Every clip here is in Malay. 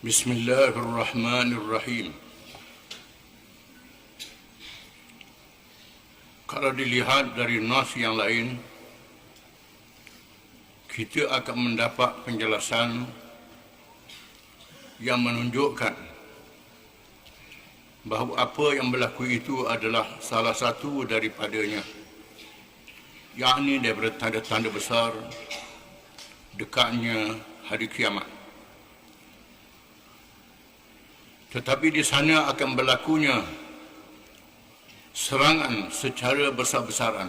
Bismillahirrahmanirrahim. Kalau dilihat dari nas yang lain, kita akan mendapat penjelasan yang menunjukkan bahawa apa yang berlaku itu adalah salah satu daripadanya, yakni daripada tanda-tanda besar dekatnya hari kiamat. Tetapi di sana akan berlakunya serangan secara besar-besaran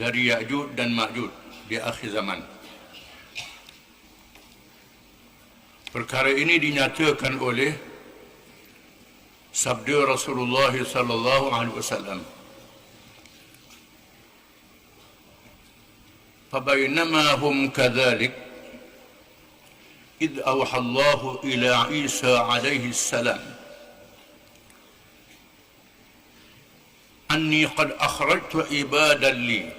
dari Ya'juj dan Ma'juj di akhir zaman. Perkara ini dinyatakan oleh sabda Rasulullah sallallahu alaihi wasallam. Fabainama hum kadzalik إذ أوحى الله إلى عيسى عليه السلام أني قد أخرجت عبادا لي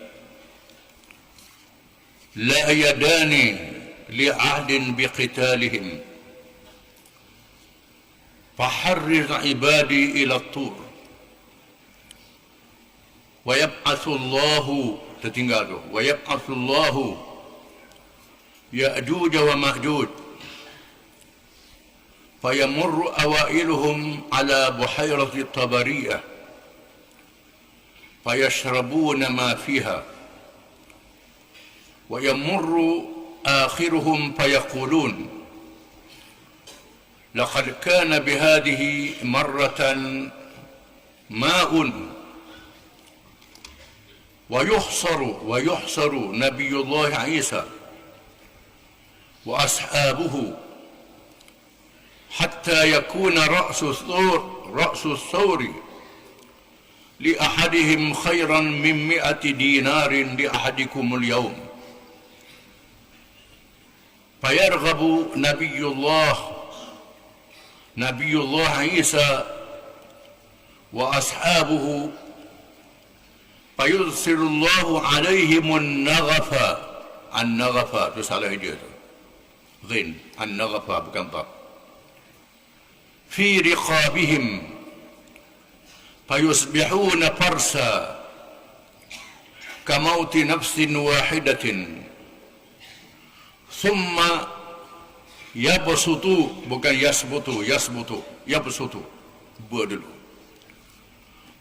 لا يدان لعهد بقتالهم فحرز عبادي إلى الطور ويبعث الله يأجوج ومأجوج فيمر أوائلهم على بحيرة الطبرية فيشربون ما فيها ويمر آخرهم فيقولون لقد كان بهذه مرة ماء ويحصر نبي الله عيسى وأصحابه حتى يكون رأس الثور لأحدهم خيرا من 100 دينار لأحدكم اليوم فيرغب نبي الله عيسى وأصحابه فيرسل الله عليهم النغفة تسأله جيدا غين النغفة bukan tak في رقابهم فيصبحون فرسا كموت نفس واحدة ثم يبسط bukan يبسط بدل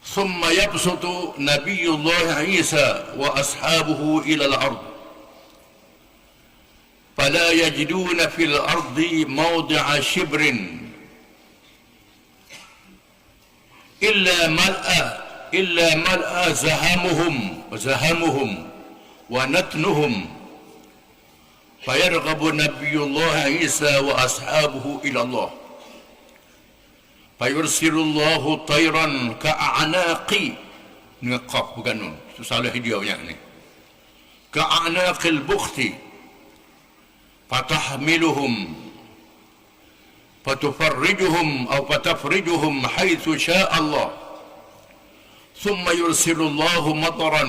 ثم يبسط نبي الله عيسى وأصحابه إلى الأرض فلا يجدون في الأرض موضع شبر إلا ملأ زهمهم ونتنهم فيرغب نبي الله عيسى وأصحابه إلى الله فيرسل الله طيرا كأعناق نقاق bukan nun salah dia banyak ni كأعناق البخت فتحملهم فتفرجهم حيث شاء الله ثم يرسل الله مطرا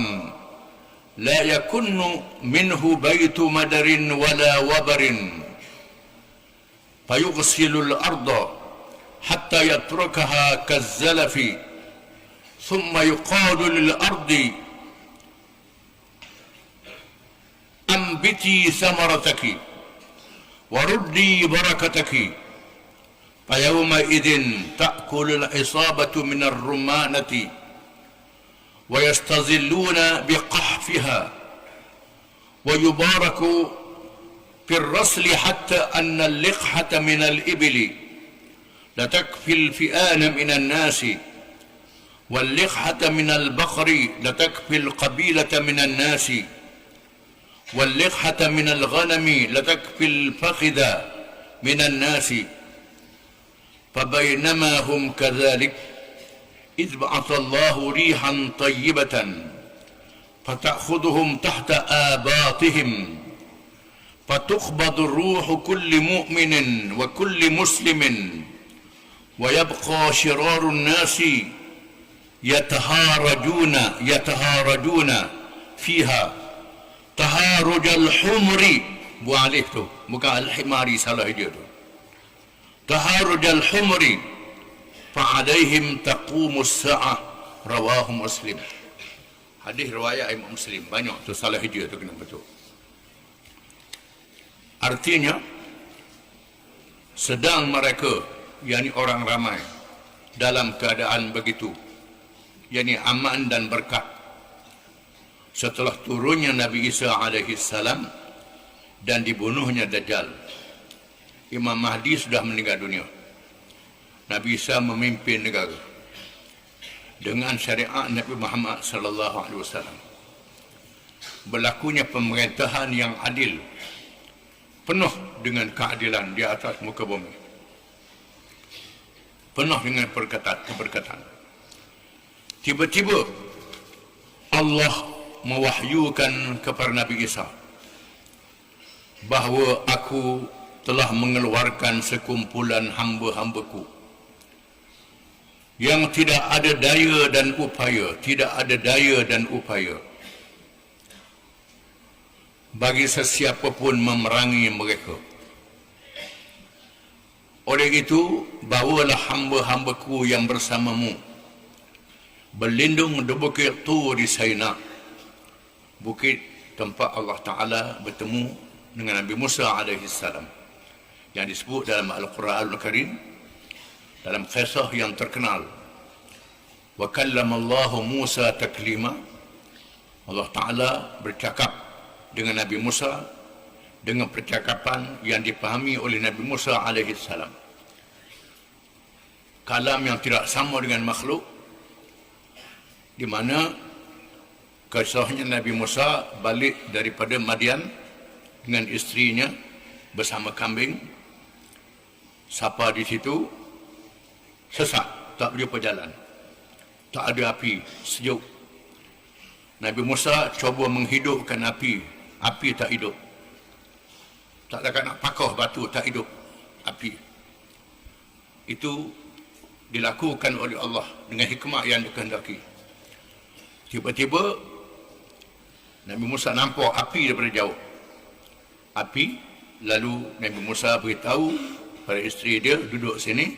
لا يكن منه بيت مدر ولا وبر فيغسل الأرض حتى يتركها كالزلف ثم يقال للأرض أنبتي ثمرتك وردي بركتك فيومئذ تأكل العصابة من الرمانة ويستظلون بقحفها ويبارك في الرسل حتى أن اللقحة من الإبل لتكفي الفئان من الناس واللقحة من البقر لتكفي القبيلة من الناس واللقحة من الغنم لتكفي الفخذ من الناس فبينما هم كذلك إذ بعث الله ريحا طيبة فتأخذهم تحت آباطهم فتقبض روح كل مؤمن وكل مسلم ويبقى شرار الناس يتهارجون فيها تهارج الحمر buang alif tu, bukan al-himari, salah dia tu. taharujal humri fa'alaihim taqumus sa'ah, rawahu Muslim. Hadis riwayat Imam Muslim. Banyak tu salah hijrah tu kena betul. Artinya sedang mereka, yakni orang ramai, dalam keadaan begitu, yakni aman dan berkat, setelah turunnya Nabi Isa alaihi salam dan dibunuhnya Dajjal. Imam Mahdi sudah meninggal dunia. Nabi Isa memimpin negara dengan syariat Nabi Muhammad sallallahu alaihi wasallam. Berlakunya pemerintahan yang adil, penuh dengan keadilan di atas muka bumi, penuh dengan keberkatan. Tiba-tiba Allah mewahyukan kepada Nabi Isa bahawa aku telah mengeluarkan sekumpulan hamba-hambaku yang tidak ada daya dan upaya bagi sesiapa pun memerangi mereka. Oleh itu, bawalah hamba-hambaku yang bersamamu berlindung di bukit Tur di Saina, bukit tempat Allah Ta'ala bertemu dengan Nabi Musa alaihi salam, yang disebut dalam Al-Quran Al-Karim dalam kisah yang terkenal, wa kallamallahu Musa taklima. Allah Ta'ala bercakap dengan Nabi Musa dengan percakapan yang dipahami oleh Nabi Musa alaihi salam. Kalam yang tidak sama dengan makhluk, di mana kisahnya Nabi Musa balik daripada Madian dengan isterinya bersama kambing. Siapa di situ sesak, tak boleh berjalan, tak ada api, sejuk. Nabi Musa cuba menghidupkan api tak hidup. Tak ada nak pakoh batu, tak hidup api. Itu dilakukan oleh Allah dengan hikmah yang dikehendaki. Tiba-tiba Nabi Musa nampak api daripada jauh. Api, lalu Nabi Musa beritahu pada isteri dia, duduk sini,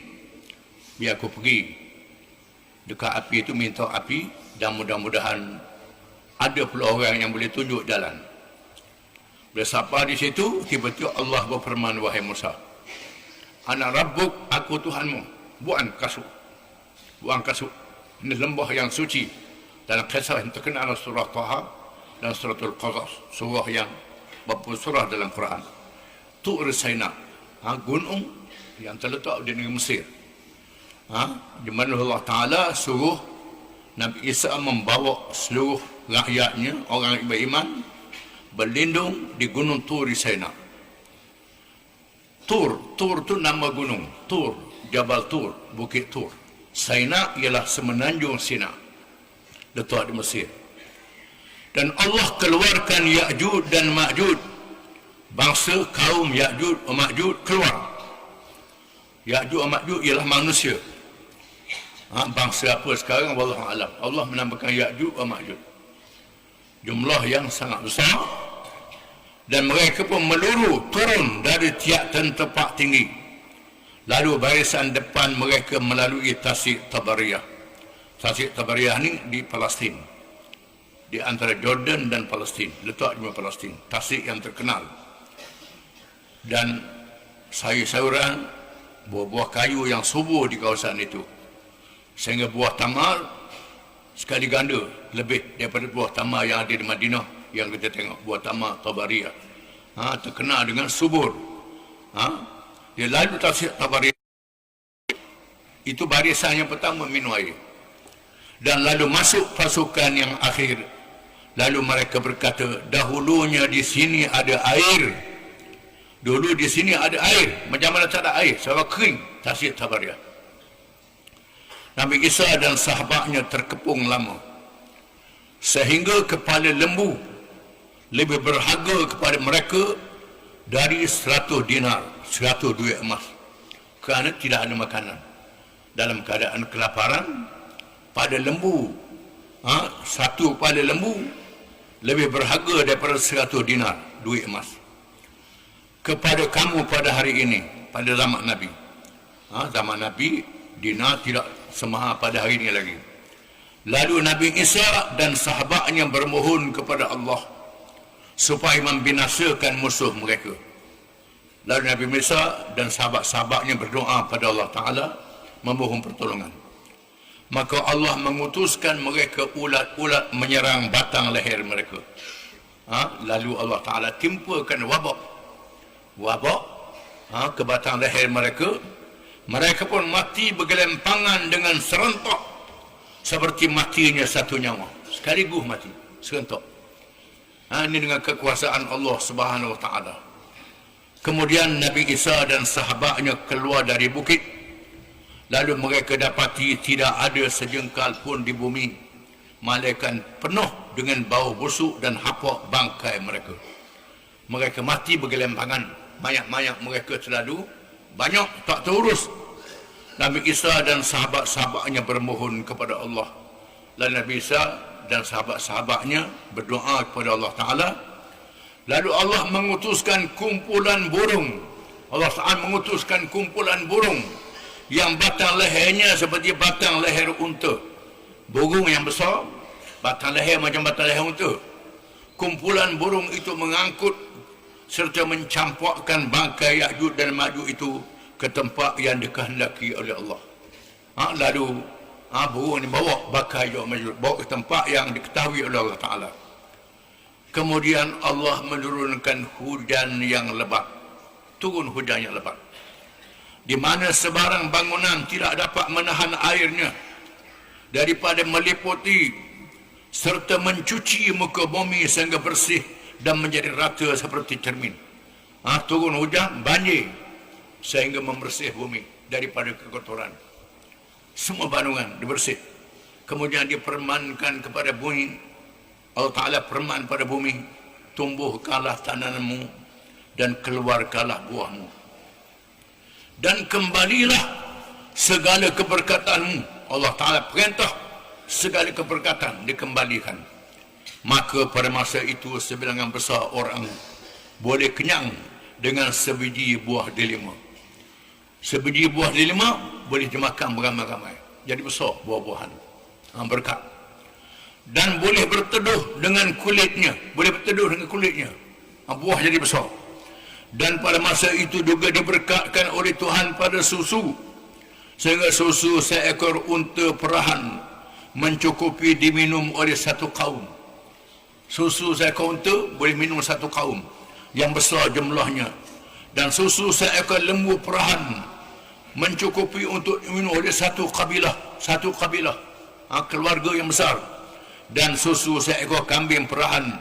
biar aku pergi dekat api itu, minta api, dan mudah-mudahan ada pula orang yang boleh tunjuk jalan. Bila sampai di situ, tiba-tiba Allah berfirman, wahai Musa, ana rabbuk, aku Tuhanmu, buang kasut. Ini lembah yang suci. Dalam kisah yang terkenal surah Taha dan suratul Qasas, surah yang beberapa surah dalam Quran. Tur Saina, gunung yang terletak di negeri Mesir, di mana Allah Ta'ala suruh Nabi Isa membawa seluruh rakyatnya, orang yang beriman, berlindung di gunung Tur Saina. Tur tu nama gunung. Tur, Jabal Tur, Bukit Tur. Saina ialah semenanjung Sina, letak di Mesir. Dan Allah keluarkan Ya'jud dan Ma'jud, bangsa kaum Ya'jud dan Ma'jud keluar. Ya'jud dan Ma'jud ialah manusia. Bangsa apa sekarang, wallahu alam. Allah menambahkan Ya'jud dan Ma'jud, jumlah yang sangat besar, dan mereka pun meluru turun dari tiap tempat tinggi. Lalu barisan depan mereka melalui Tasik Tabariyah. Tasik Tabariyah ni di Palestin, di antara Jordan dan Palestin, letak di Palestin. Tasik yang terkenal, dan sayur-sayuran, buah-buah kayu yang subur di kawasan itu, sehingga buah tamar sekali ganda lebih daripada buah tamar yang ada di Madinah, yang kita tengok buah tamar Tabariyah, terkenal dengan subur. Dia lalu Tasik Tabariyah, itu barisan yang pertama minum air, dan lalu masuk pasukan yang akhir. Lalu mereka berkata, dahulunya di sini ada air. Dulu di sini ada air. Macam mana tak ada air? Sebab kering Tasik Tabariyah. Nabi Isa dan sahabatnya terkepung lama, sehingga kepala lembu lebih berharga kepada mereka dari 100 dinar, 100 duit emas, kerana tidak ada makanan. Dalam keadaan kelaparan, pada lembu, satu pada lembu lebih berharga daripada 100 dinar duit emas. Kepada kamu pada hari ini, pada zaman Nabi, Zaman Nabi dinar tidak semahal pada hari ini lagi. Lalu Nabi Isa dan sahabatnya bermohon kepada Allah supaya membinasakan musuh mereka. Lalu Nabi Isa dan sahabat-sahabatnya berdoa pada Allah Ta'ala memohon pertolongan. Maka Allah mengutuskan mereka ulat-ulat menyerang batang leher mereka. Lalu Allah Ta'ala timpakan wabak ke batang leher mereka. Mereka pun mati bergelempangan dengan serentak seperti matinya satu nyawa. Sekaligus mati serentak. Ini dengan kekuasaan Allah Subhanahu Wa Ta'ala. Kemudian Nabi Isa dan sahabatnya keluar dari bukit. Lalu mereka dapati tidak ada sejengkal pun di bumi, malaikat penuh dengan bau busuk dan hapak bangkai mereka. Mereka mati bergelempangan. Mayat-mayat mereka terlalu banyak, tak terurus. Nabi Isa dan sahabat-sahabatnya bermohon kepada Allah. Lalu Nabi Isa dan sahabat-sahabatnya berdoa kepada Allah Ta'ala. Lalu Allah mengutuskan kumpulan burung. Allah Ta'ala mengutuskan kumpulan burung yang batang lehernya seperti batang leher unta. Burung yang besar, batang leher macam batang leher unta. Kumpulan burung itu mengangkut serta mencampakkan bangkai Ya'juj dan Ma'juj itu ke tempat yang dikehendaki oleh Allah. Lalu burung ini bawa bangkai Ya'juj Ma'juj, bawa ke tempat yang diketahui oleh Allah Ta'ala. Kemudian Allah menurunkan hujan yang lebat. Turun hujan yang lebat, di mana sebarang bangunan tidak dapat menahan airnya daripada meliputi serta mencuci muka bumi sehingga bersih dan menjadi rata seperti cermin. Turun hujan, banjir sehingga membersih bumi daripada kekotoran. Semua bangunan dibersih. Kemudian dipermankan kepada bumi. Allah Ta'ala perman pada bumi, tumbuhkanlah tanamanmu dan keluarkanlah buahmu. Dan kembalilah segala keberkatanmu. Allah Ta'ala perintah segala keberkatan dikembalikan. Maka pada masa itu sebilangan besar orang boleh kenyang dengan sebiji buah delima. Sebiji buah delima boleh dimakan beramai-ramai. Jadi besar buah-buahan, berkat. Dan boleh berteduh dengan kulitnya. Boleh berteduh dengan kulitnya. Buah jadi besar. Dan pada masa itu juga diberkatkan oleh Tuhan pada susu, sehingga susu seekor unta perahan mencukupi diminum oleh satu kaum. Susu seekor unta boleh minum satu kaum yang besar jumlahnya. Dan susu seekor lembu perahan mencukupi untuk diminum oleh satu kabilah. Keluarga yang besar. Dan susu seekor kambing perahan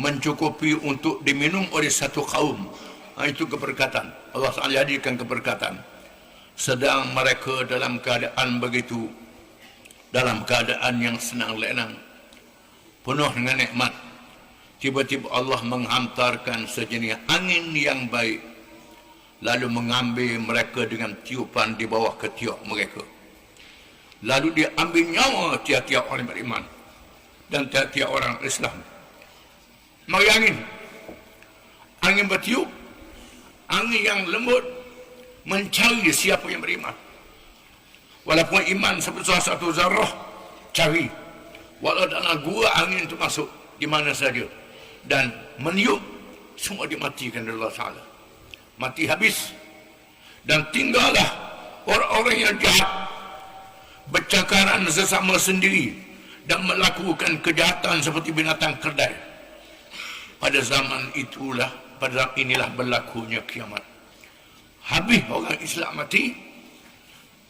mencukupi untuk diminum oleh satu kaum. Itu keberkatan. Allah SWT jadikan keberkatan. Sedang mereka dalam keadaan begitu, dalam keadaan yang senang lenang, penuh dengan nikmat, tiba-tiba Allah menghantarkan sejenis angin yang baik, lalu mengambil mereka dengan tiupan di bawah ketiak mereka. Lalu dia ambil nyawa tiap-tiap orang beriman dan tiap-tiap orang Islam. Mari angin bertiup, angin yang lembut mencari siapa yang beriman. Walaupun iman sebesar satu zarah, cari. Walau dalam gua angin itu masuk di mana saja dan meniup, semua dimatikan oleh Allah Ta'ala. Mati habis. Dan tinggallah orang-orang yang jahat bercakaran sesama sendiri dan melakukan kejahatan seperti binatang keldai. Pada zaman itulah, pada zaman inilah berlakunya kiamat. Habis orang Islam mati,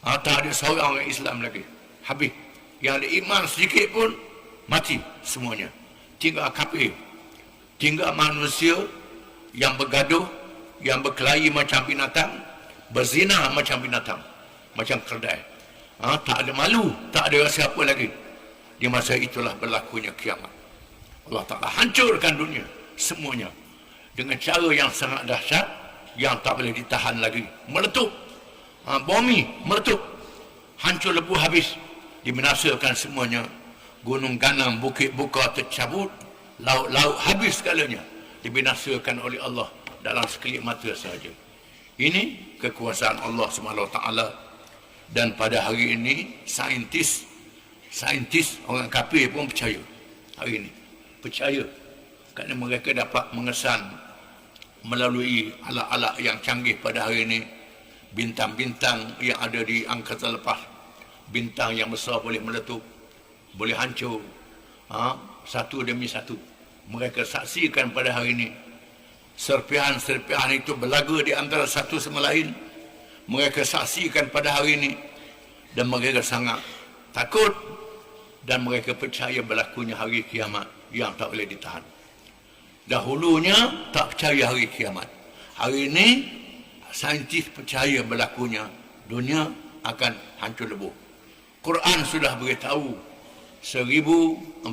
tak ada seorang orang Islam lagi. Habis. Yang ada iman sedikit pun mati semuanya. Tinggal kafir, tinggal manusia yang bergaduh, yang berkelahi macam binatang, berzina macam binatang, macam keldai. Tak ada malu, tak ada rasa apa lagi. Di masa itulah berlakunya kiamat. Allah Ta'ala hancurkan dunia semuanya dengan cara yang sangat dahsyat, yang tak boleh ditahan lagi. Meletup, bumi meletup, hancur lebuh habis, dibinasakan semuanya. Gunung ganang, bukit buka tercabut, laut-laut habis segalanya, dibinasakan oleh Allah dalam sekelip mata sahaja. Ini kekuasaan Allah SWT Dan pada hari ini saintis orang kafir pun percaya hari ini, percaya kerana mereka dapat mengesan melalui alat-alat yang canggih pada hari ini, bintang-bintang yang ada di angkasa lepas, bintang yang besar boleh meletup, boleh hancur, satu demi satu. Mereka saksikan pada hari ini serpihan-serpihan itu berlaga di antara satu sama lain. Mereka saksikan pada hari ini dan mereka sangat takut dan mereka percaya berlakunya hari kiamat yang tak boleh ditahan. Dahulunya tak percaya hari kiamat. Hari ini saintis percaya berlakunya dunia akan hancur lebur. Quran sudah beritahu 1400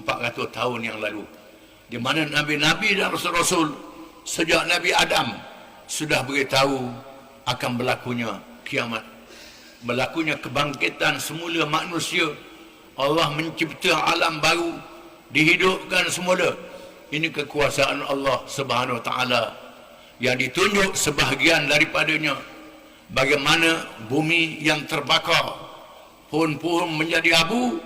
tahun yang lalu, di mana nabi-nabi dan rasul-rasul sejak Nabi Adam sudah beritahu akan berlakunya kiamat, berlakunya kebangkitan semula manusia. Allah mencipta alam baru, dihidupkan semula. Ini kekuasaan Allah Subhanahu Wa Taala yang ditunjuk sebahagian daripadanya. Bagaimana bumi yang terbakar, pohon-pohon menjadi abu,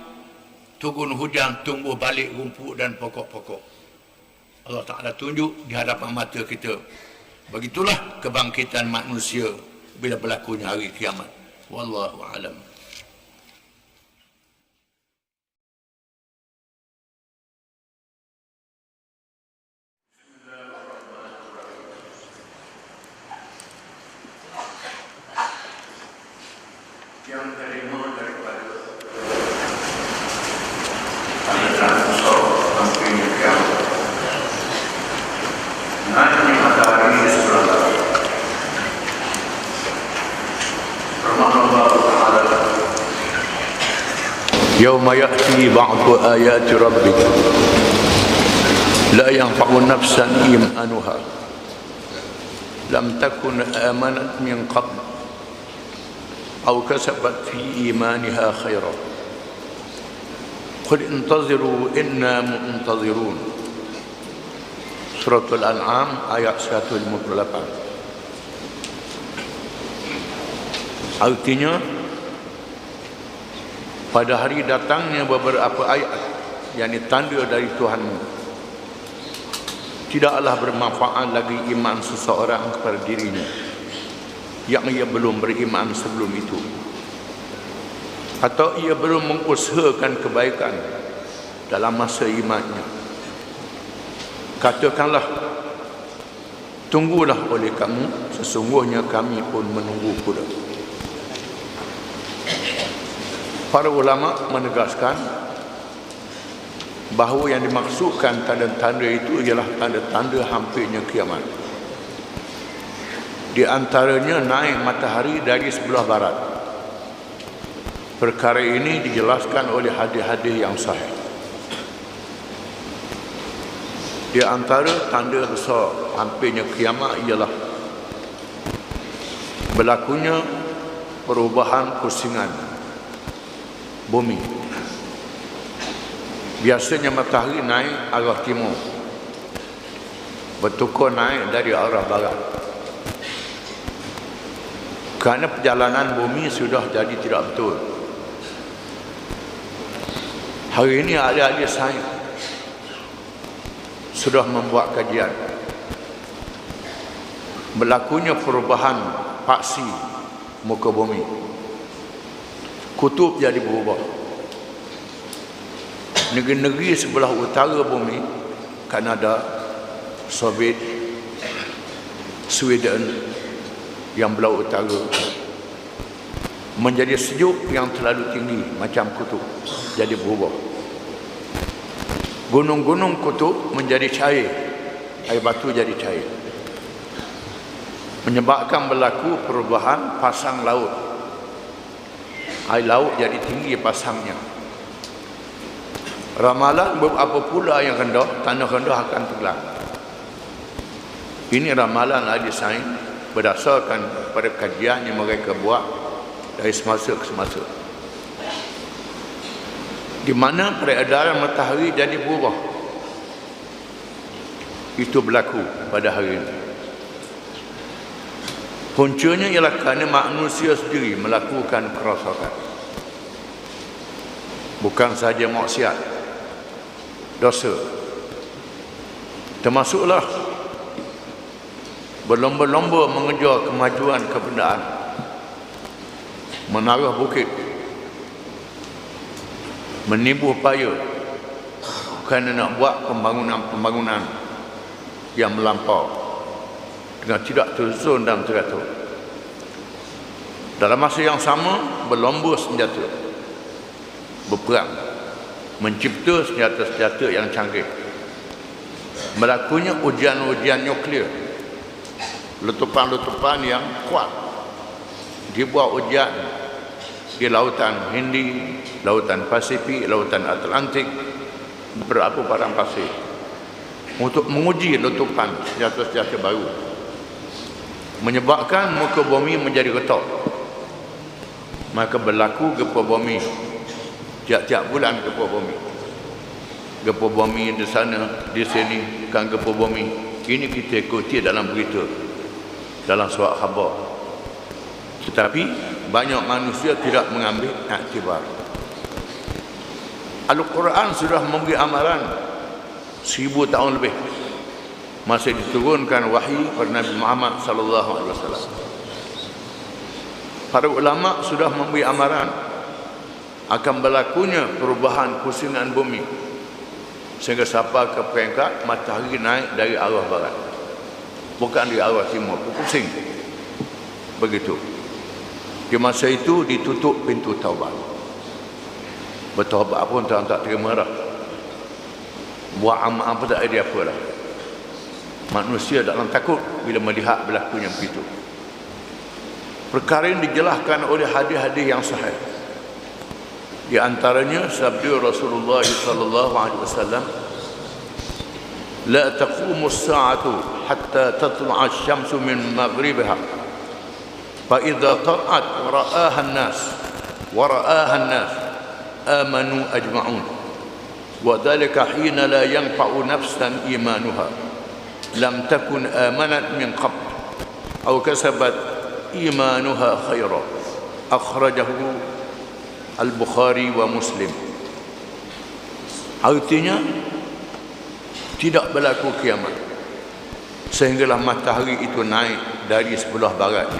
turun hujan, tumbuh balik rumput dan pokok-pokok. Allah Ta'ala tunjuk di hadapan mata kita. Begitulah kebangkitan manusia bila berlakunya hari kiamat. Wallahu a'lam. Yang terima daripada tanda musuh hampirnya kiamat. Naiknya matahari di sebelah barat. Firman Allah Ta'ala, "Yawma ya'ti ba'du ayati rabbika la yanfa'u nafsan imanuha lam takun amanat min qabl أو كسبت في إيمانها خيرا قل انتظروا إنا منتظرون." Surah Al-An'am ayat 158. Artinya pada hari datangnya beberapa ayat yang tanda dari Tuhanmu, tidaklah bermanfaat lagi iman seseorang kepada dirinya yang ia belum beriman sebelum itu, atau ia belum mengusahakan kebaikan dalam masa imannya. Katakanlah, tunggulah oleh kamu, sesungguhnya kami pun menunggu pula. Para ulama menegaskan bahawa yang dimaksudkan tanda-tanda itu ialah tanda-tanda hampirnya kiamat. Di antaranya naik matahari dari sebelah barat. Perkara ini dijelaskan oleh hadis-hadis yang sahih. Di antara tanda besar hampirnya kiamat ialah berlakunya perubahan pusingan bumi. Biasanya matahari naik arah timur, bertukar naik dari arah barat. Kerana perjalanan bumi sudah jadi tidak betul. Hari ini ahli-ahli sains sudah membuat kajian. Berlakunya perubahan paksi muka bumi. Kutub jadi berubah. Negeri-negeri sebelah utara bumi, Kanada, Soviet, Sweden yang belah utara, menjadi sejuk yang terlalu tinggi macam kutub, jadi berubah. Gunung-gunung kutub menjadi cair, air batu jadi cair, menyebabkan berlaku perubahan pasang laut. Air laut jadi tinggi pasangnya. Ramalan beberapa pula yang rendah, tanah rendah akan tenggelam. Ini ramalan ahli sains berdasarkan pada kajian yang mereka buat dari semasa ke semasa, di mana peredaran matahari jadi berubah. Itu berlaku pada hari ini. Puncanya ialah kerana manusia sendiri melakukan kerosakan. Bukan sahaja maksiat, dosa. Termasuklah berlomba-lomba mengejar kemajuan kebendaan, menaruh bukit, menibuh paya kerana nak buat pembangunan yang melampau dengan tidak tersusun dan teratur. Dalam masa yang sama, berlomba senjata, berperang, mencipta senjata-senjata yang canggih. Berlakunya ujian-ujian nuklear, letupan-letupan yang kuat. Dibuat ujian di lautan Hindi, lautan Pasifik, lautan Atlantik, berapa padang pasir, untuk menguji letupan senjata-senjata baru, menyebabkan muka bumi menjadi retak. Maka berlaku gempa bumi tiap-tiap bulan. Gempa bumi di sana, di sini, kan gempa bumi. Ini kita ikuti dalam berita, dalam surat khabar. Tetapi banyak manusia tidak mengambil iktibar. Al-Quran sudah memberi amaran 1000 tahun lebih, masih diturunkan wahyu kepada Nabi Muhammad sallallahu alaihi wasallam. Para ulama sudah memberi amaran akan berlakunya perubahan pusingan bumi, sehingga sampai ke peringkat matahari naik dari arah barat, bukan di arah timur, pusing. Begitu. Di masa itu ditutup pintu taubat. Bertaubat pun tak terima dah. Buat amal apa tak ada apa dah. Manusia dalam takut bila melihat berlakunya begitu. Perkara ini dijelaskan oleh hadis-hadis yang sahih. Di antaranya sabda Rasulullah sallallahu alaihi wasallam, "La taqumu as-sa'atu hatta tatlu'a asy-syamsu min maghribiha. Fa idza tala'at ra'aha an-nas amanu ajma'un. Wa dhalika hina la yanfa'u nafsan imanuha lam takun amanat min qabl aw kasabat imanuha khairan." Akhrajahu Al-Bukhari wa Muslim. Artinya tidak berlaku kiamat sehinggalah matahari itu naik dari sebelah barat.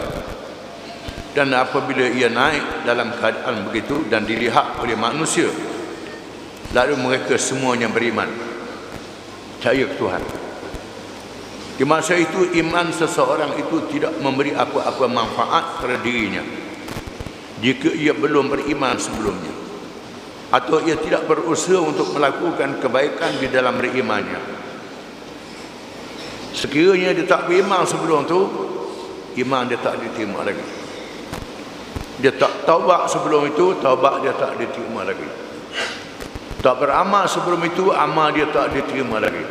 Dan apabila ia naik dalam keadaan begitu dan dilihat oleh manusia, lalu mereka semuanya beriman, percaya ke Tuhan. Di masa itu iman seseorang itu tidak memberi apa-apa manfaat pada dirinya jika ia belum beriman sebelumnya, atau ia tidak berusaha untuk melakukan kebaikan di dalam berimannya. Sekiranya dia tak beriman sebelum tu, iman dia tak diterima lagi. Dia tak taubat sebelum itu, taubat dia tak diterima lagi. Tak beramal sebelum itu, amal dia tak diterima lagi.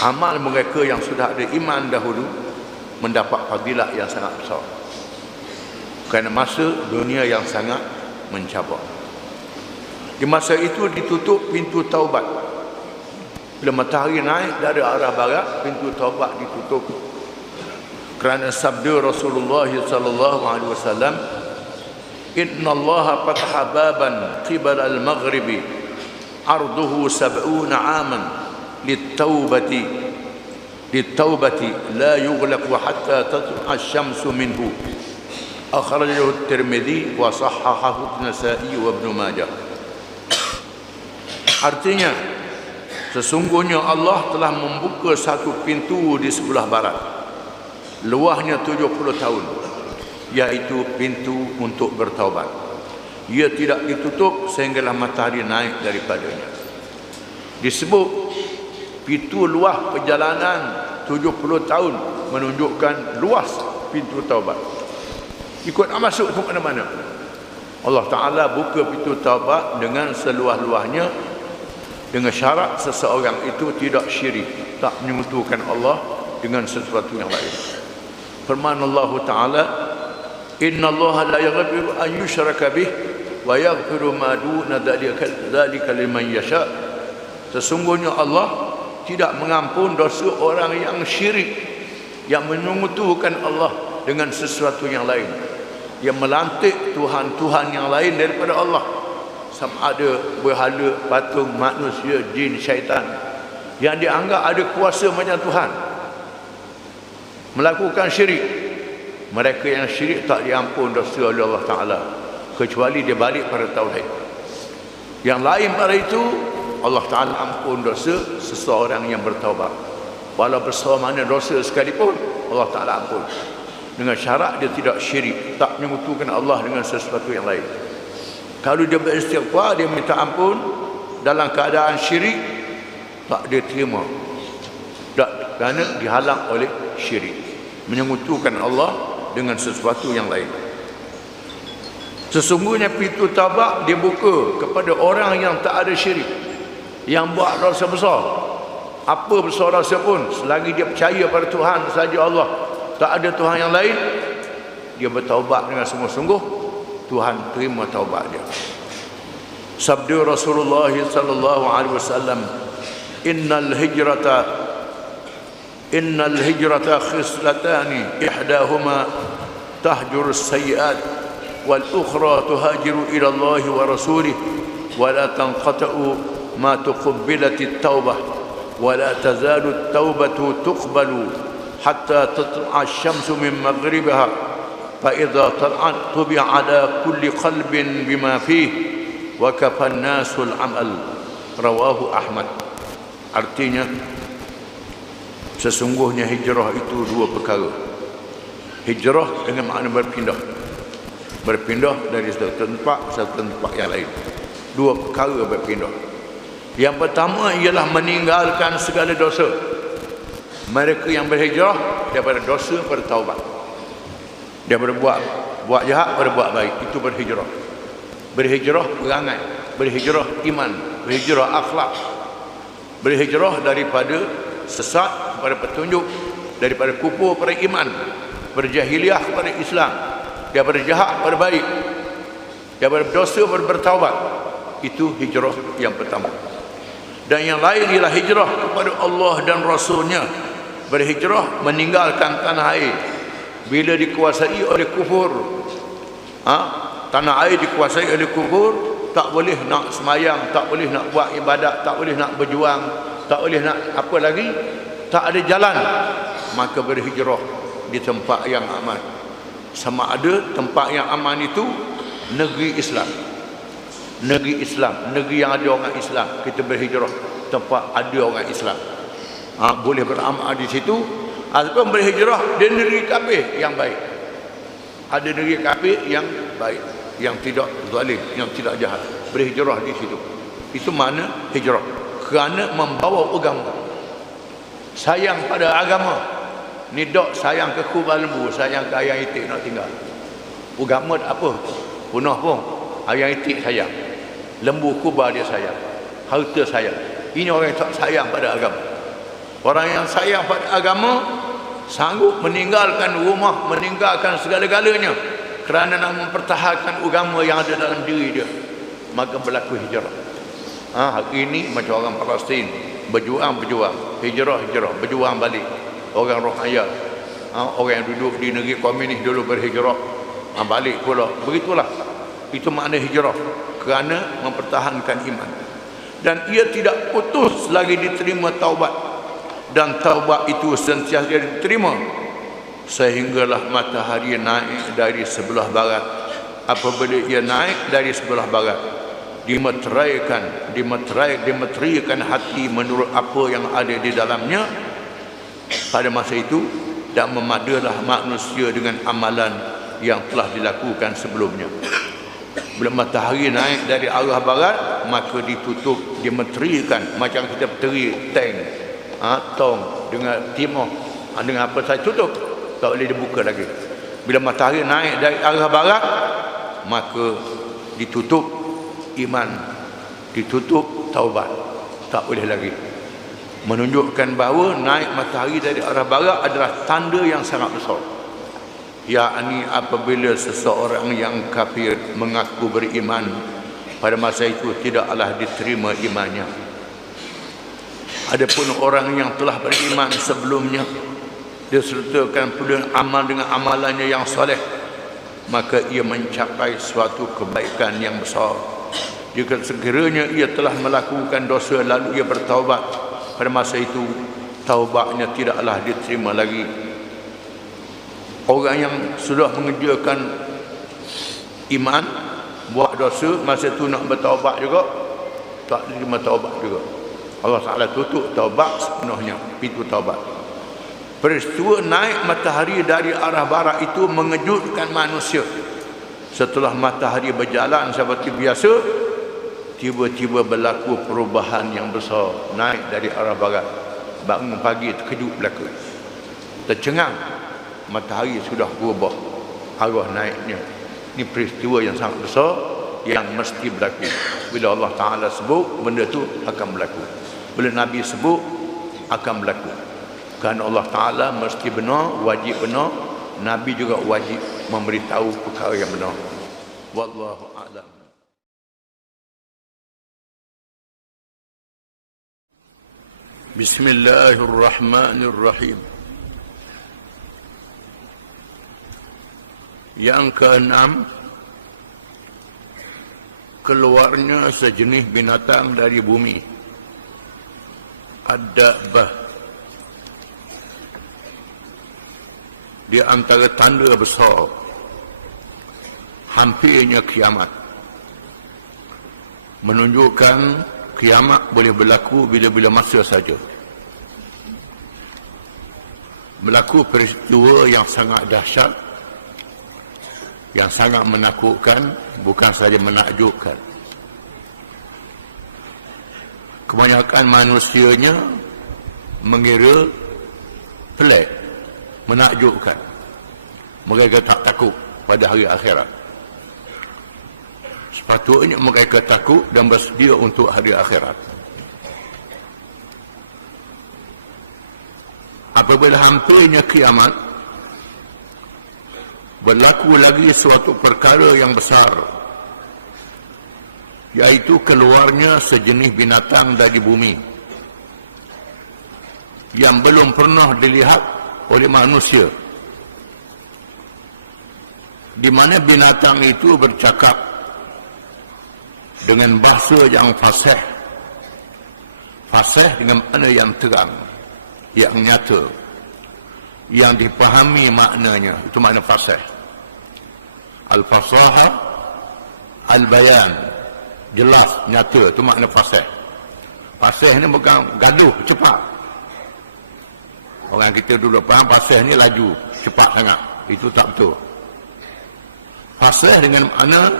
Amal mereka yang sudah ada iman dahulu mendapat fadilah yang sangat besar, kerana masa dunia yang sangat mencabar. Di masa itu ditutup pintu taubat. Bila matahari naik dari arah barat, pintu taubat ditutup. Kerana sabda Rasulullah sallallahu alaihi wasallam, "Inna Allah fataha baban qibala al-maghribi arduhu 70 aman lit-taubati la yughlaq hatta tatlu'a asy-syamsu minhu." Akhrajahu At-Tirmidzi wa sahhahahu An-Nasa'i wa Ibnu Majah. Artinya, sesungguhnya Allah telah membuka satu pintu di sebelah barat, luasnya 70 tahun, iaitu pintu untuk bertaubat. Ia tidak ditutup sehinggalah matahari naik daripadanya. Disebut pintu luas perjalanan 70 tahun menunjukkan luas pintu taubat. Ikut nak masuk ke mana-mana. Allah Ta'ala buka pintu taubat dengan seluas-luasnya, dengan syarat seseorang itu tidak syirik, tak menyekutukan Allah dengan sesuatu yang lain. Firman Allah Ta'ala, "Inna Allah la yaghfiru an yushraka bih wa yaghfiru ma duna dzalika liman yasha." Sesungguhnya Allah tidak mengampun dosa orang yang syirik, yang menyekutukan Allah dengan sesuatu yang lain, yang melantik Tuhan-Tuhan yang lain daripada Allah, sama ada berhala, patung, manusia, jin, syaitan, yang dianggap ada kuasa macam Tuhan, melakukan syirik. Mereka yang syirik tak diampun dosa oleh Allah Ta'ala kecuali dia balik pada tauhid. Yang lain pada itu Allah Ta'ala ampun dosa seseorang yang bertaubat, walau besar mana dosa sekalipun Allah Ta'ala ampun, dengan syarat dia tidak syirik, tak menyekutukan Allah dengan sesuatu yang lain. Kalau dia beristighfar, dia minta ampun dalam keadaan syirik, tak dia terima, tak, kerana dihalang oleh syirik, menyekutukan Allah dengan sesuatu yang lain. Sesungguhnya pintu taubat dibuka kepada orang yang tak ada syirik, yang buat dosa besar, apa besar dosa pun, selagi dia percaya pada Tuhan saja Allah, tak ada Tuhan yang lain, dia bertaubat dengan sungguh-sungguh, Tuhan terima taubat dia. Sabda Rasulullah sallallahu alaihi wasallam, innal hijrata khislatani ihdahuma tahjur as-sayyi'at wal ukhra tuhajiru ila Allah wa rasulih wa la tanqata'u ma tuqabbilat at-taubah wa la tazalu at-taubatu tuqbalu hatta tatlu'a asy-syamsu min maghribiha fa idza tal'at tubi'a ala kulli qalbin bima fihi wa kafa an-nasu al-amal. Rawahu Ahmad. Artinya, sesungguhnya hijrah itu dua perkara. Hijrah dengan makna berpindah, berpindah dari satu tempat yang lain. Dua perkara berpindah. Yang pertama ialah meninggalkan segala dosa. Mereka yang berhijrah daripada dosa pada taubat, daripada buat jahat pada buat baik, itu berhijrah. Berhijrah perangai, berhijrah iman, berhijrah akhlak, berhijrah daripada sesat kepada petunjuk, daripada kufur pada iman, berjahiliah kepada Islam, daripada jahat pada baik, daripada dosa pada bertaubat. Itu hijrah yang pertama. Dan yang lain ialah hijrah kepada Allah dan Rasulnya. Berhijrah meninggalkan tanah air bila dikuasai oleh kufur. Tanah air dikuasai oleh kufur, tak boleh nak semayang, tak boleh nak buat ibadat, tak boleh nak berjuang, tak boleh nak apa lagi, tak ada jalan, maka berhijrah di tempat yang aman. Sama ada tempat yang aman itu negeri Islam, negeri Islam, negeri yang ada orang Islam, kita berhijrah tempat ada orang Islam, boleh beramal di situ. Ataupun berhijrah di negeri kafir yang baik, ada negeri kafir yang baik, yang tidak zalim, yang tidak jahat, berhijrah di situ. Itu mana hijrah, kerana membawa agama, sayang pada agama. Ni dok sayang ke kubal lembu, sayang ke ayam itik nak tinggal. Agama tak apa, punah pun, ayam itik sayang, lembu kubal dia sayang, harta sayang. Ini orang yang tak sayang pada agama. Orang yang sayang pada agama sanggup meninggalkan rumah, meninggalkan segala-galanya kerana nak mempertahankan agama yang ada dalam diri dia, maka berlaku hijrah. Hari ini macam orang Palestin, berjuang, hijrah, berjuang balik. Orang Rohingya, orang yang duduk di negeri komunis dulu berhijrah, balik pula. Begitulah, itu makna hijrah, kerana mempertahankan iman. Dan ia tidak putus lagi diterima taubat, dan taubat itu sentiasa diterima sehinggalah matahari naik dari sebelah barat. Apabila ia naik dari sebelah barat, dimeteraikan hati menurut apa yang ada di dalamnya pada masa itu, dan memadalah manusia dengan amalan yang telah dilakukan sebelumnya. Bila matahari naik dari arah barat, maka ditutup, dimeterikan macam kita teri tank, tong dengan timah, dengan apa saja tutup, tak boleh dibuka lagi. Bila matahari naik dari arah barat, maka ditutup iman, ditutup taubat, tak boleh lagi. Menunjukkan bahawa naik matahari dari arah barat adalah tanda yang sangat besar, yakni apabila seseorang yang kafir mengaku beriman, pada masa itu tidaklah diterima imannya. Adapun orang yang telah beriman sebelumnya, dia sertakan pula amal dengan amalannya yang soleh, maka ia mencapai suatu kebaikan yang besar. Jika sekiranya ia telah melakukan dosa lalu ia bertaubat, pada masa itu taubatnya tidaklah diterima lagi. Orang yang sudah mengerjakan iman, buat dosa, masa itu nak bertaubat juga tak diterima taubat juga. Allah Ta'ala tutup taubat sepenuhnya, pintu taubat. Peristiwa naik matahari dari arah barat itu mengejutkan manusia. Setelah matahari berjalan seperti biasa, tiba-tiba berlaku perubahan yang besar. Naik dari arah barat, bangun pagi terkejut berlaku, tercengang, matahari sudah berubah arah naiknya. Ini peristiwa yang sangat besar yang mesti berlaku. Bila Allah Ta'ala sebut, benda itu akan berlaku. Bila Nabi sebut, akan berlaku. Kerana Allah Ta'ala mesti benar, wajib benar. Nabi juga wajib memberitahu perkara yang benar. Wallahu a'lam. Bismillahirrahmanirrahim. Yang keenam, keluarnya sejenis binatang dari bumi. Ad-dabbah. Di antara tanda besar hampirnya kiamat, menunjukkan kiamat boleh berlaku bila-bila masa saja. Berlaku peristiwa yang sangat dahsyat, yang sangat menakutkan, bukan saja menakjubkan. Kebanyakan manusianya mengira pelik, menakjubkan. Mereka tak takut pada hari akhirat. Sepatutnya mereka takut dan bersedia untuk hari akhirat. Apabila hampirnya kiamat, berlaku lagi suatu perkara yang besar, iaitu keluarnya sejenis binatang dari bumi yang belum pernah dilihat oleh manusia, di mana binatang itu bercakap dengan bahasa yang fasih. Fasih dengan makna yang terang, yang nyata, yang dipahami maknanya. Itu makna fasih. Al-fasaha al-bayan, jelas, nyata. Itu makna fasih. Fasih ni bukan gaduh, cepat. Orang kita dulu faham fasih ni laju, cepat sangat. Itu tak betul. Fasih dengan makna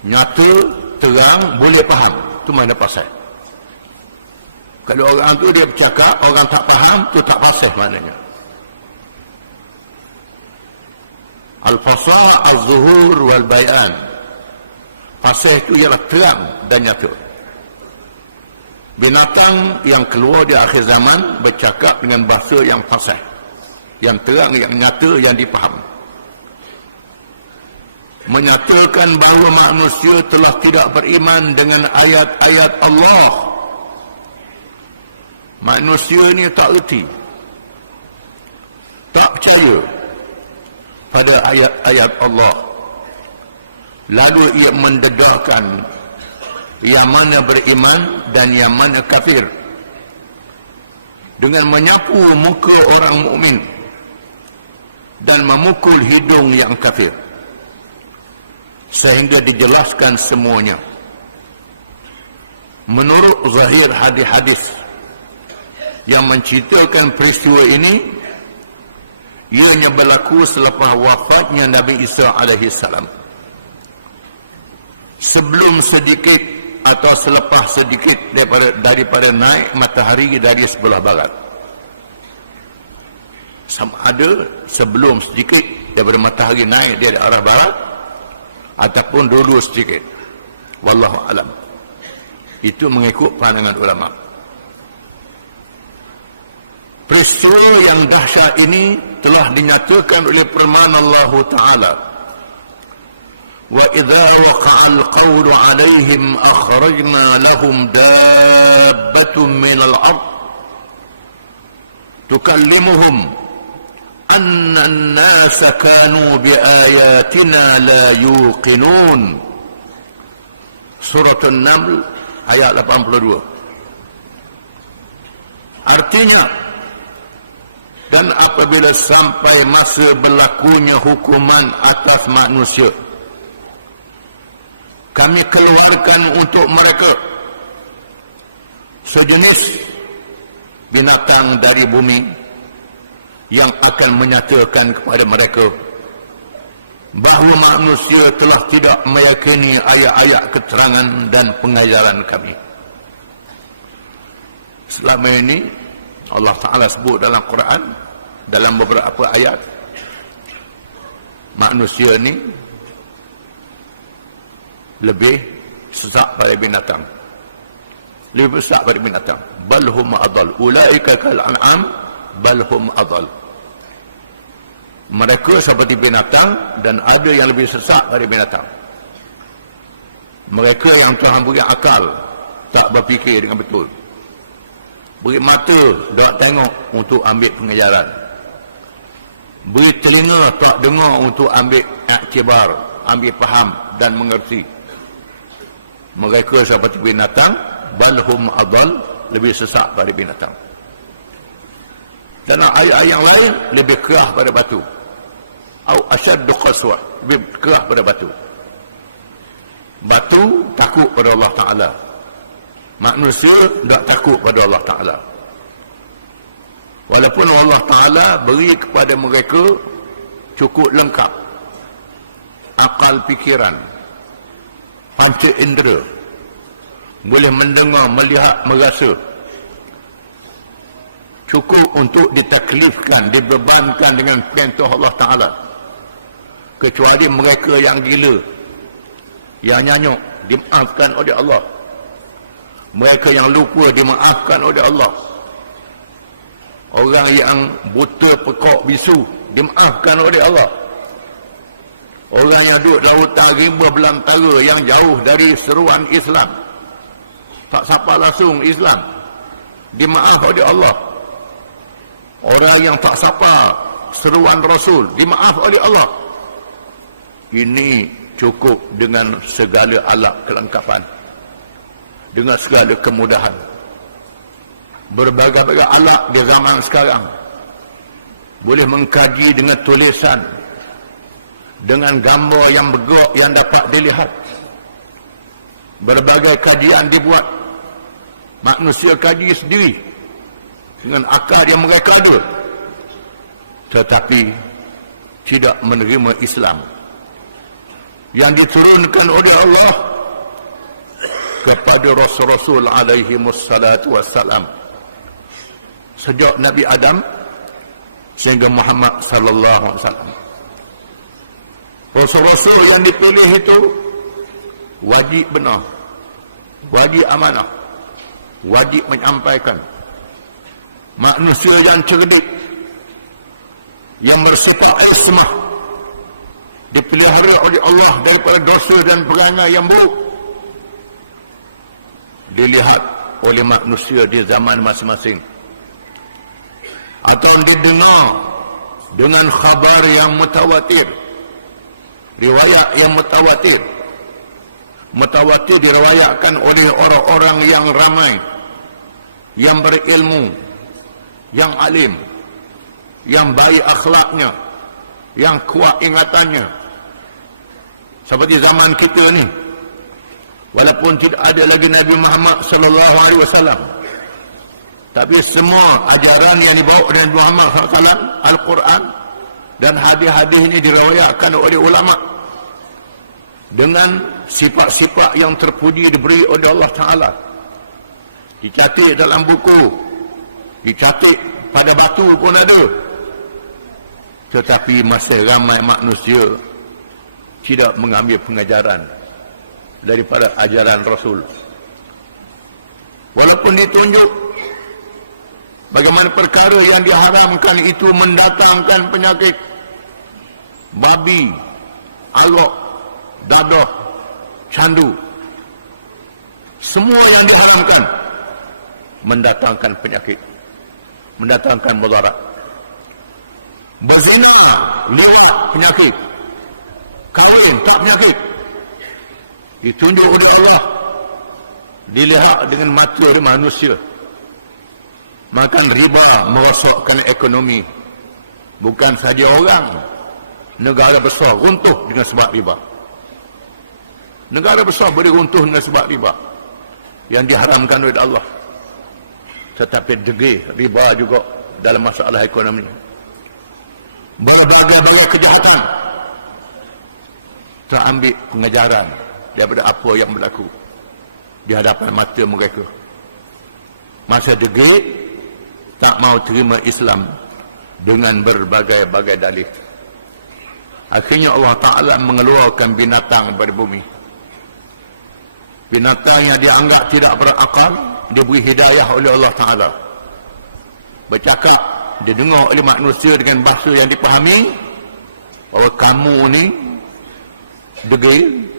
nyata, terang, boleh faham. Itu makna fasih. Kalau orang tu dia bercakap, orang tak faham, itu tak fasih maknanya. Al-fasah az-zuhur wal-bayan. Fasih itu ialah terang dan nyata. Binatang yang keluar di akhir zaman bercakap dengan bahasa yang fasih, yang terang, yang nyata, yang dipaham. Menyatakan bahawa manusia telah tidak beriman dengan ayat-ayat Allah. Manusia ni tak erti, tak percaya pada ayat-ayat Allah. Lalu ia mendedahkan yang mana beriman dan yang mana kafir dengan menyapu muka orang mukmin dan memukul hidung yang kafir, sehingga dijelaskan semuanya. Menurut zahir hadis-hadis yang menceritakan peristiwa ini, ianya berlaku selepas wafatnya Nabi Isa alaihi salam, sebelum sedikit atau selepas sedikit daripada naik matahari dari sebelah barat. Sama ada sebelum sedikit daripada matahari naik dari arah barat, ataupun dulu sedikit. Wallahu alam. Itu mengikut pandangan ulama. Peristiwa yang dahsyat ini telah dinyatakan oleh firman Allah Ta'ala, wa idza waqa'a al-qawlu 'alaihim akhrajna lahum dabbatun min al-ard tukallimuhum anna an-nasa kanu biayatina la yuqinun. Surah An-Naml ayat 82. Artinya, dan apabila sampai masa berlakunya hukuman atas manusia, kami keluarkan untuk mereka sejenis binatang dari bumi yang akan menyatakan kepada mereka bahawa manusia telah tidak meyakini ayat-ayat keterangan dan pengajaran kami. Selama ini Allah Ta'ala sebut dalam Quran, dalam beberapa ayat, manusia ni lebih sesat pada binatang, lebih besar pada binatang. Balhum adal, ulaika kal an'am balhum adal. Mereka seperti binatang dan ada yang lebih sesat pada binatang. Mereka yang Tuhan beri akal, tak berfikir dengan betul, beri mata, tak tengok untuk ambil pengajaran, beri telinga, tak dengar untuk ambil iktibar, ambil faham dan mengerti. Mereka seperti binatang, balhum adal, lebih sesat pada binatang. Dan ayat yang lain lebih kerah pada batu, atau asyaddu qaswah, lebih kerah pada batu. Batu takut pada Allah Ta'ala, manusia tak takut pada Allah Ta'ala. Walaupun Allah Ta'ala beri kepada mereka cukup lengkap akal fikiran, panca indera, boleh mendengar, melihat, merasa, cukup untuk ditaklifkan, dibebankan dengan perintah Allah Ta'ala. Kecuali mereka yang gila, yang nyanyuk, dimaafkan oleh Allah. Mereka yang lupa, dimaafkan oleh Allah. Orang yang buta pekak bisu, dimaafkan oleh Allah. Orang yang duduk lautan rimba belantara, yang jauh dari seruan Islam, tak sapa langsung Islam, dimaaf oleh Allah. Orang yang tak sapa seruan Rasul, dimaaf oleh Allah. Ini cukup dengan segala alat kelengkapan, dengan segala kemudahan. Berbagai-bagai alat di zaman sekarang boleh mengkaji dengan tulisan, dengan gambar yang bergerak yang dapat dilihat. Berbagai kajian dibuat, manusia kaji sendiri dengan akal yang mereka ada, tetapi tidak menerima Islam yang diturunkan oleh Allah kepada Rasul-Rasul alaihi wassalatu wassalam, sejak Nabi Adam sehingga Muhammad sallallahu alaihi wasallam. Rasul-Rasul yang dipilih itu wajib benar, wajib amanah, wajib menyampaikan. Manusia yang cerdik, yang bersifat ismah, dipelihara oleh Allah daripada dosa dan perangai yang buruk, dilihat oleh manusia di zaman masing-masing, atau didengar dengan khabar yang mutawatir, riwayat yang mutawatir. Mutawatir diriwayatkan oleh orang-orang yang ramai, yang berilmu, yang alim, yang baik akhlaknya, yang kuat ingatannya. Seperti zaman kita ni, walaupun tidak ada lagi Nabi Muhammad sallallahu alaihi wasallam, tapi semua ajaran yang dibawa oleh Nabi Muhammad sallallahu alaihi wasallam, Al-Quran dan hadis-hadis ini diriwayatkan oleh ulama dengan sifat-sifat yang terpuji diberi oleh Allah Ta'ala. Dicatat dalam buku, dicatat pada batu pun ada. Tetapi masih ramai manusia tidak mengambil pengajaran daripada ajaran Rasul. Walaupun ditunjuk bagaimana perkara yang diharamkan itu mendatangkan penyakit, babi, arak, dadah, candu, semua yang diharamkan mendatangkan penyakit. mendatangkan mudarat. Berzina, liwat, penyakit. Kahwin, tak penyakit. Ditunjuk oleh Allah, dilihat dengan mata manusia. Makan riba merosakkan ekonomi. Bukan saja orang, negara besar runtuh dengan sebab riba. Negara besar boleh runtuh dengan sebab riba yang diharamkan oleh Allah. Tetapi degil riba juga dalam masalah ekonomi. Berbagai-bagai kejahatan terambil pengajaran daripada apa yang berlaku di hadapan mata mereka. Masa degil tak mau terima Islam dengan berbagai-bagai dalih. Akhirnya Allah Ta'ala mengeluarkan binatang daripada bumi. Binatang yang dianggap tidak berakal diberi hidayah oleh Allah Ta'ala. Bercakap, didengar oleh manusia dengan bahasa yang dipahami, bahawa kamu ni degil,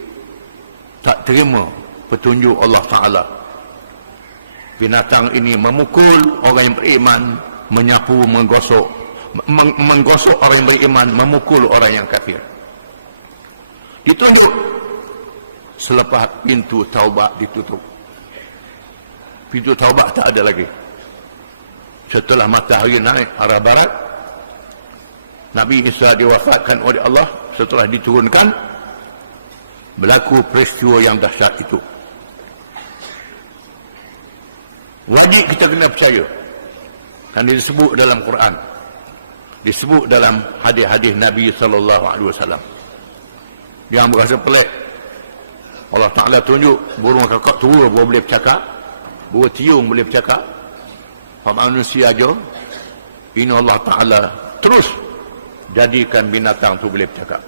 tak terima petunjuk Allah Ta'ala. Binatang ini memukul orang yang beriman, menyapu, menggosok orang yang beriman, memukul orang yang kafir. Ditunjuk selepas pintu taubat ditutup. Pintu taubat tak ada lagi. Setelah matahari naik arah barat, Nabi Isa diwafatkan oleh Allah. Setelah diturunkan, berlaku peristiwa yang dahsyat itu. Wajib kita kena percaya. Kan disebut dalam Quran, disebut dalam hadis-hadis Nabi SAW. Yang berasa pelik, Allah Ta'ala tunjuk burung kakak tua boleh bercakap, burung tiung boleh bercakap. Manusia aja, ini Allah Ta'ala terus jadikan binatang tu boleh bercakap.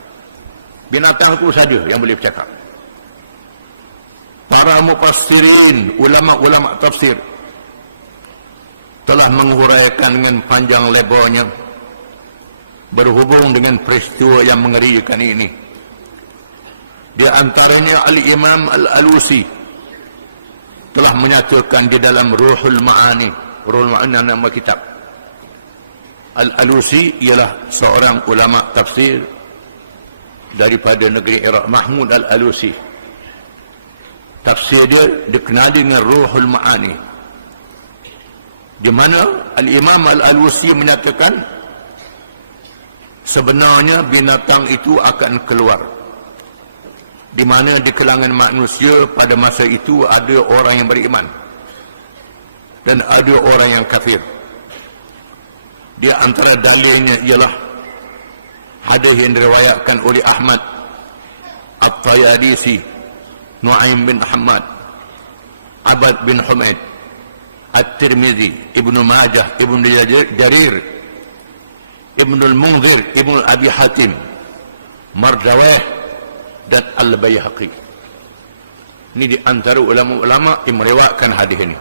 Binatang tu saja yang boleh bercakap. Para mufassirin, ulama-ulama tafsir telah menguraikan dengan panjang lebarnya berhubung dengan peristiwa yang mengerikan ini. Di antaranya Al-Imam Al-Alusi telah menyatakan di dalam Ruhul Ma'ani. Ruhul Ma'ani nama kitab. Al-Alusi ialah seorang ulama tafsir daripada negeri Iraq, Mahmud Al-Alusi. Tafsir dia dikenali dengan Ruhul Ma'ani, di mana Al-Imam Al-Alusi menyatakan sebenarnya binatang itu akan keluar, di mana di kalangan manusia pada masa itu ada orang yang beriman dan ada orang yang kafir. Di antara dalilnya ialah hadis yang diriwayatkan oleh Ahmad At-Tayalisi, Nu'aim bin Ahmad, Abad bin Humaid, At-Tirmizi, Ibnu Majah, Ibnu Jarir, Ibnu Al-Munzir, Ibnu Abi Hatim, Mardawah dan Al-Bayhaqi. Ini di antara ulama-ulama yang meriwayatkan hadis ini.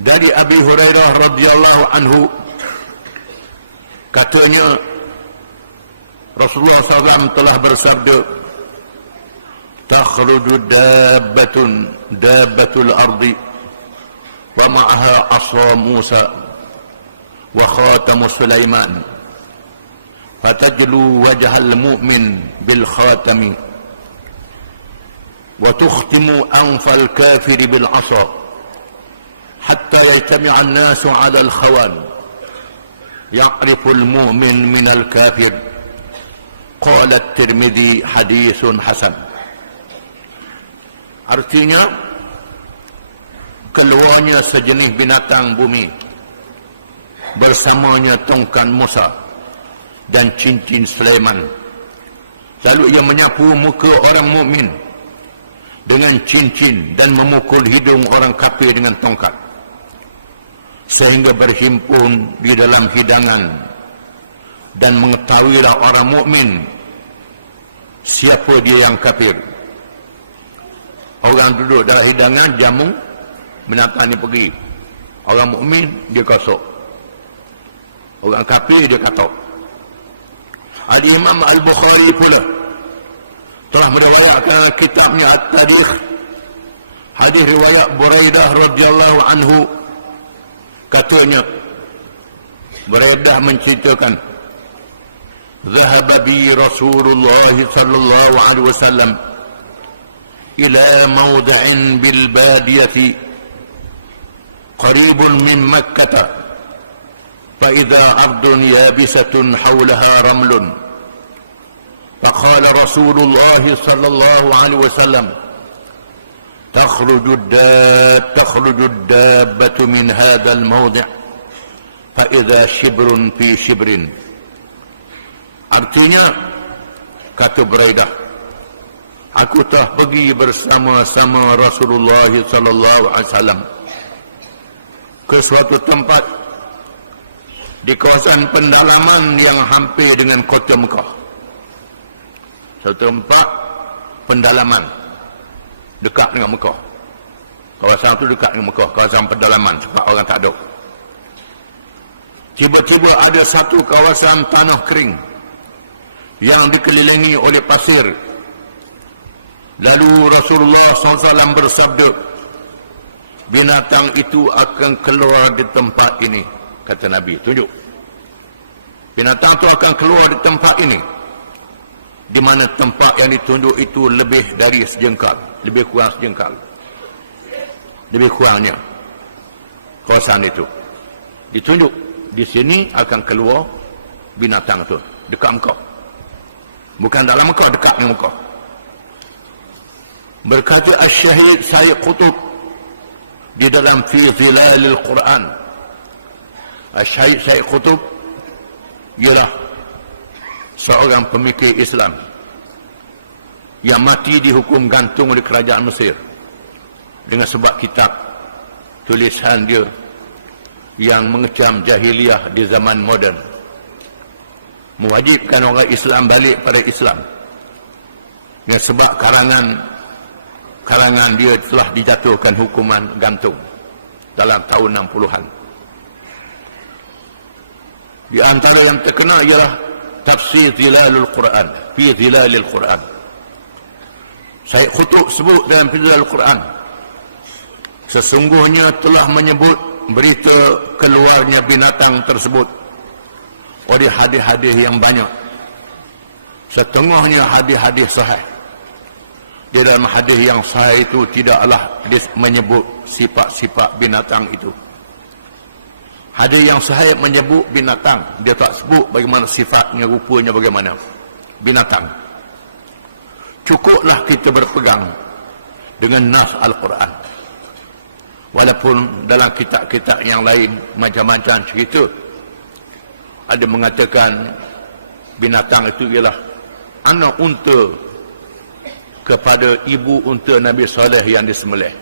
Dari Abi Hurairah radhiyallahu anhu, katanya Rasulullah SAW telah bersabda, takhruju dabbatul ardi wa ma'aha asa Musa wa khatamu Sulaiman, fatajlu wajhal mu'min bil khatami wa tukhtimu anfal kafiri bil asa hatta yajtami'a an-nasu 'ala al-khawan ya'rifu al-mu'min min al-kafir. Qala At-Tirmidzi hadithun hasan. Artinya keluarnya sejenis binatang bumi bersamanya tongkat Musa dan cincin Sulaiman. Lalu ia menyapu muka orang mukmin dengan cincin dan memukul hidung orang kafir dengan tongkat, sehingga berhimpun di dalam hidangan, dan mengetahuilah orang mukmin siapa dia yang kafir. Orang duduk dalam hidangan jamu, binatang ni pergi. Orang mukmin dia kosok, orang kafir dia katok. Al-Imam Al-Bukhari pula telah meriwayatkan kitabnya At-Tarikh, hadis riwayat Buraidah radhiyallahu anhu, katanya Buraidah menceritakan, "Dhahaba bi Rasulullah sallallahu alaihi wasallam ila mawda'in bil badiyati qaribun min Makkah, fa idza 'ardun yabisatun hawlaha ramlun. Faqala Rasulullah sallallahu alaihi wasallam, تخرج الدابة من هذا الموضع فإذا شبر في شبر." Artinya, kata Buraidah, aku telah pergi bersama-sama Rasulullah sallallahu alaihi wasallam ke suatu tempat di kawasan pendalaman yang hampir dengan kota Mekah. Suatu tempat pendalaman dekat dengan Mekah. Kawasan itu dekat dengan Mekah, kawasan pedalaman, sebab orang tak ada. Tiba-tiba ada satu kawasan tanah kering yang dikelilingi oleh pasir. Lalu Rasulullah SAW bersabda, binatang itu akan keluar di tempat ini. Kata Nabi, tunjuk. Binatang itu akan keluar di tempat ini. Di mana tempat yang ditunjuk itu lebih dari sejengkal, lebih kurang sejengkal, lebih kurangnya kawasan itu ditunjuk. Di sini akan keluar binatang itu, dekat Mekah, bukan dalam Mekah, dekat dengan Mekah. Berkata Asy-Syahid Sayyid Qutb di dalam Fi Zilalil Quran. Asy-Syahid Sayyid Qutb ialah seorang pemikir Islam yang mati dihukum gantung oleh kerajaan Mesir dengan sebab kitab tulisan dia yang mengecam jahiliyah di zaman moden, mewajibkan orang Islam balik pada Islam. Dengan sebab karangan dia telah dijatuhkan hukuman gantung dalam tahun 60-an. Di antara yang terkenal ialah Tafsir Zilalul Quran, Fi Zilalil Quran. Syekh Qutb sebut dalam Fi Zilalul Quran, sesungguhnya telah menyebut berita keluarnya binatang tersebut oleh hadis-hadis yang banyak. Setengahnya hadis-hadis sahih. Di dalam hadis yang sahih itu tidaklah menyebut sifat-sifat binatang itu. Hadis yang sahih menyebut binatang, dia tak sebut bagaimana sifatnya, rupanya bagaimana binatang. Cukuplah kita berpegang dengan nas Al-Quran. Walaupun dalam kitab-kitab yang lain macam-macam cerita, ada mengatakan binatang itu ialah anak unta kepada ibu unta Nabi Saleh yang disembelih.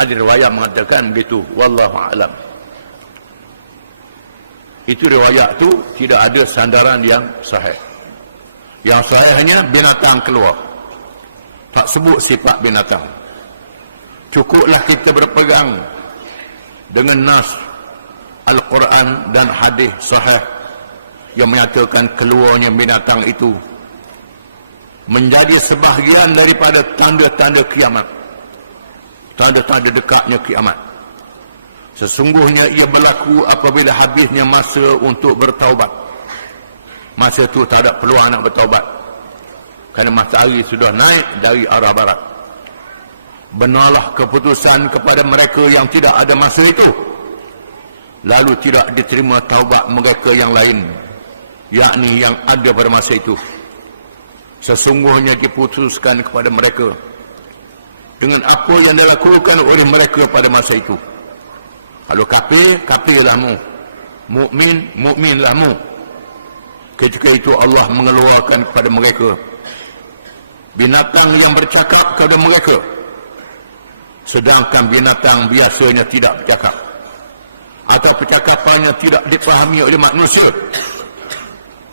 Ada riwayat mengatakan begitu, wallahu a'lam. Itu riwayat tu tidak ada sandaran yang sahih. Yang sahih hanya binatang keluar, tak sebut sifat binatang. Cukuplah kita berpegang dengan nas Al-Quran dan hadis sahih yang menyatakan keluarnya binatang itu menjadi sebahagian daripada tanda-tanda kiamat, tanda-tanda dekatnya kiamat. Sesungguhnya ia berlaku apabila habisnya masa untuk bertaubat. Masa itu tak ada peluang nak bertaubat, kerana matahari sudah naik dari arah barat. Benarlah keputusan kepada mereka yang tidak ada masa itu, lalu tidak diterima taubat mereka yang lain, yakni yang ada pada masa itu. Sesungguhnya diputuskan kepada mereka dengan apa yang dilakukan oleh mereka pada masa itu. Kalau kafir, kafirlah mu. Mukmin, mukminlah mu. Ketika itu Allah mengeluarkan kepada mereka binatang yang bercakap kepada mereka, sedangkan binatang biasanya tidak bercakap, atau percakapannya tidak dipahami oleh manusia,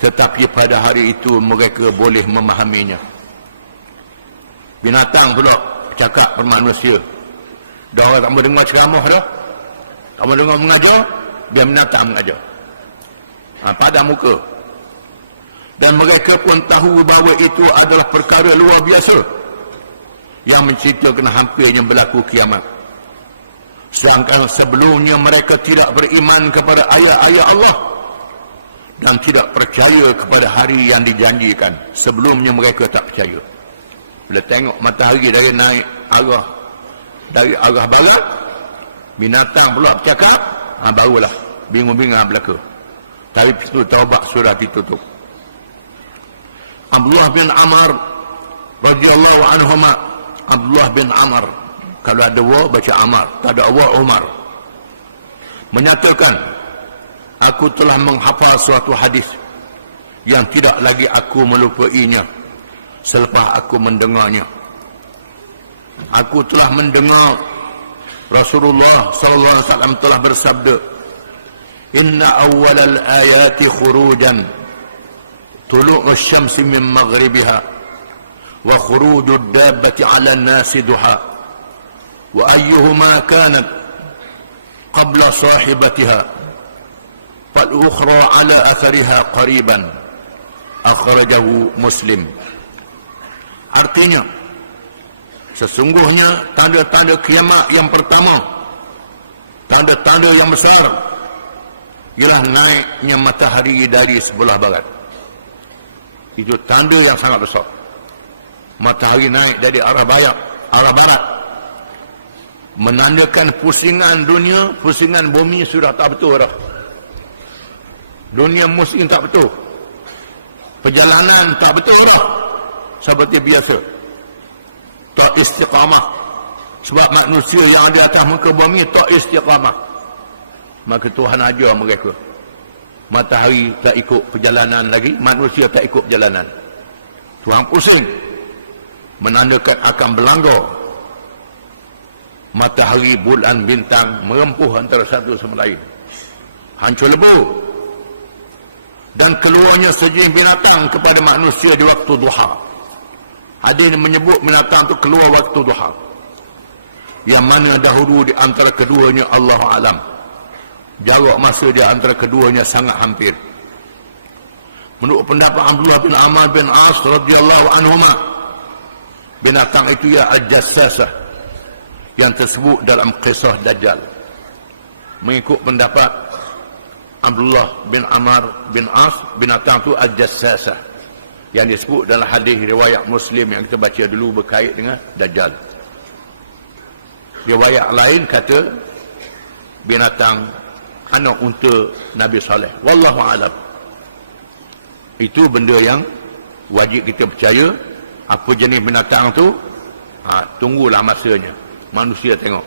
tetapi pada hari itu mereka boleh memahaminya. Binatang pula bercakap pada manusia. Dah orang tak mau dengar ceramah dah, tak mau dengar mengajar, biar binatang mengajar, pada muka. Dan mereka pun tahu bahawa itu adalah perkara luar biasa yang menceritakan hampirnya berlaku kiamat. Sedangkan sebelumnya mereka tidak beriman kepada ayat-ayat Allah dan tidak percaya kepada hari yang dijanjikan. Sebelumnya mereka tak percaya. Bila tengok matahari dari naik dari arah barat, binatang pula bercakap, barulah bingung-bingung belaka. Tapi itu taubat sudah ditutup. Abdullah bin Amr radhiyallahu anhuma, Abdullah bin Amr, kalau ada wa baca Amar, tak ada wa Umar, menyatakan, aku telah menghafal suatu hadis yang tidak lagi aku melupainya selepas aku mendengarnya. Aku telah mendengar Rasulullah sallallahu alaihi wasallam telah bersabda, inna awwalal ayati khurujan tulu'u syamsi min maghribiha wa khurujud dabbati 'ala an-nasi duha wa ayyuhuma kanat qabla sahibatiha fal ukhra 'ala athariha qariban. Akhrajahu Muslim. Artinya, sesungguhnya tanda-tanda kiamat yang pertama, tanda-tanda yang besar, ialah naiknya matahari dari sebelah barat. Itu tanda yang sangat besar. Matahari naik dari arah barat, menandakan pusingan dunia, pusingan bumi sudah tak betul dah. Dunia muslim tak betul, perjalanan tak betul dah seperti biasa, tak istiqamah. Sebab manusia yang ada atas muka bumi tak istiqamah, maka Tuhan ajar mereka. Matahari tak ikut perjalanan lagi, manusia tak ikut perjalanan, Tuhan pusing, menandakan akan berlanggar. Matahari, bulan, bintang merempuh antara satu sama lain, hancur lebur, dan keluarnya sejenis binatang kepada manusia di waktu duha. Hadis menyebut binatang itu keluar waktu duha, yang mana dahulu di antara keduanya Allah alam, jarak masa di antara keduanya sangat hampir. Menurut pendapat Abdullah bin Amr bin As radhiyallahu anhuma, binatang itu ya al-jassasah yang tersebut dalam kisah Dajjal. Mengikut pendapat Abdullah bin Amr bin As, binatang itu al-jassasah yang disebut dalam hadis riwayat Muslim yang kita baca dulu berkait dengan Dajjal. Riwayat lain kata binatang anak unta Nabi Saleh. Wallahu alam. Itu benda yang wajib kita percaya. Apa jenis binatang tu, tunggulah masanya, manusia tengok.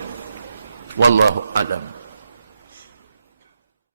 Wallahu alam.